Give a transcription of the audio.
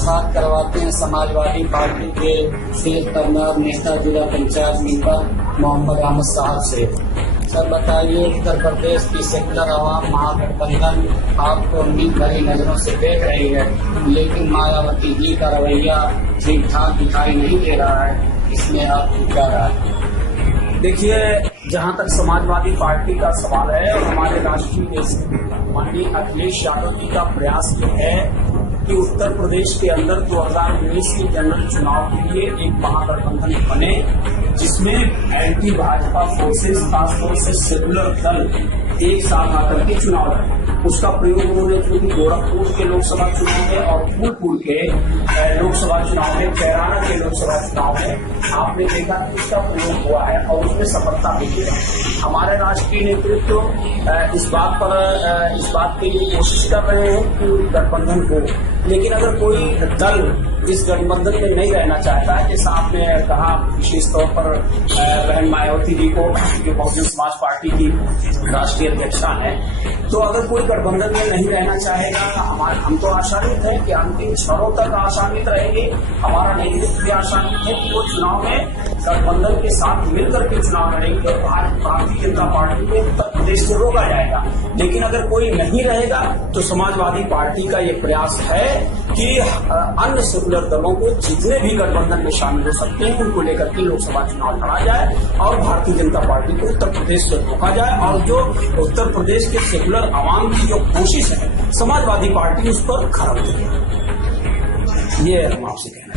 मुलाकात करवाते हैं समाजवादी पार्टी के सेल करनार नेता जिला पंचायत मेंबर मोहम्मद अहमद साहब से। सर बताइए, उत्तर प्रदेश की सेकुलर आवाम महागठबंधन आपको उम्मीद भरी नजरों से देख रही है, लेकिन मायावती जी का रवैया ठीक ठाक दिखाई नहीं दे रहा है, इसमें आपकी क्या राय है? देखिए, जहां तक समाजवादी पार्टी का सवाल है और हमारे राष्ट्रीय नेता माननीय अखिलेश यादव जी का प्रयास ये है कि उत्तर प्रदेश के अंदर 2019 के जनरल चुनाव के लिए एक महागठबंधन बने, जिसमें एंटी भाजपा फोर्सेस, खासतौर से सेकुलर दल एक साथ आकर के चुनाव लड़े। उसका प्रयोग उन्होंने चूंकि गोरखपुर के लोकसभा चुनाव में और फूलपुर के लोकसभा चुनाव में, कैराना के लोकसभा चुनाव में आपने देखा कि उसका प्रयोग हुआ है और उसमें सफलता मिली है। हमारे राष्ट्रीय नेतृत्व इस बात के लिए कोशिश कर रहे हैं कि गठबंधन हो, लेकिन अगर कोई दल इस गठबंधन में नहीं रहना चाहता है, जैसा आपने कहा विशेष तौर पर बहन मायावती जी को, जो बहुजन समाज पार्टी की राष्ट्रीय अध्यक्षा है, तो अगर कोई गठबंधन में नहीं रहना चाहेगा, हम तो आशान्वित हैं कि अंतिम क्षणों तक आशान्वित रहेंगे। हमारा नेतृत्व भी आशान्वित है कि वो चुनाव में गठबंधन के साथ मिलकर के चुनाव लड़ेंगे और भारतीय जनता पार्टी को उत्तर प्रदेश से रोका जाएगा। लेकिन अगर कोई नहीं रहेगा तो समाजवादी पार्टी का ये प्रयास है कि अन्य सेकुलर दलों को जितने भी गठबंधन में शामिल हो सकते हैं उनको लेकर के लोकसभा चुनाव लड़ा जाए और भारतीय जनता पार्टी को उत्तर प्रदेश से रोका जाए। और जो उत्तर प्रदेश के सेकुलर आवाम की जो कोशिश है, समाजवादी पार्टी उस पर खरा उतरेगी। ये हम आपसे कहना।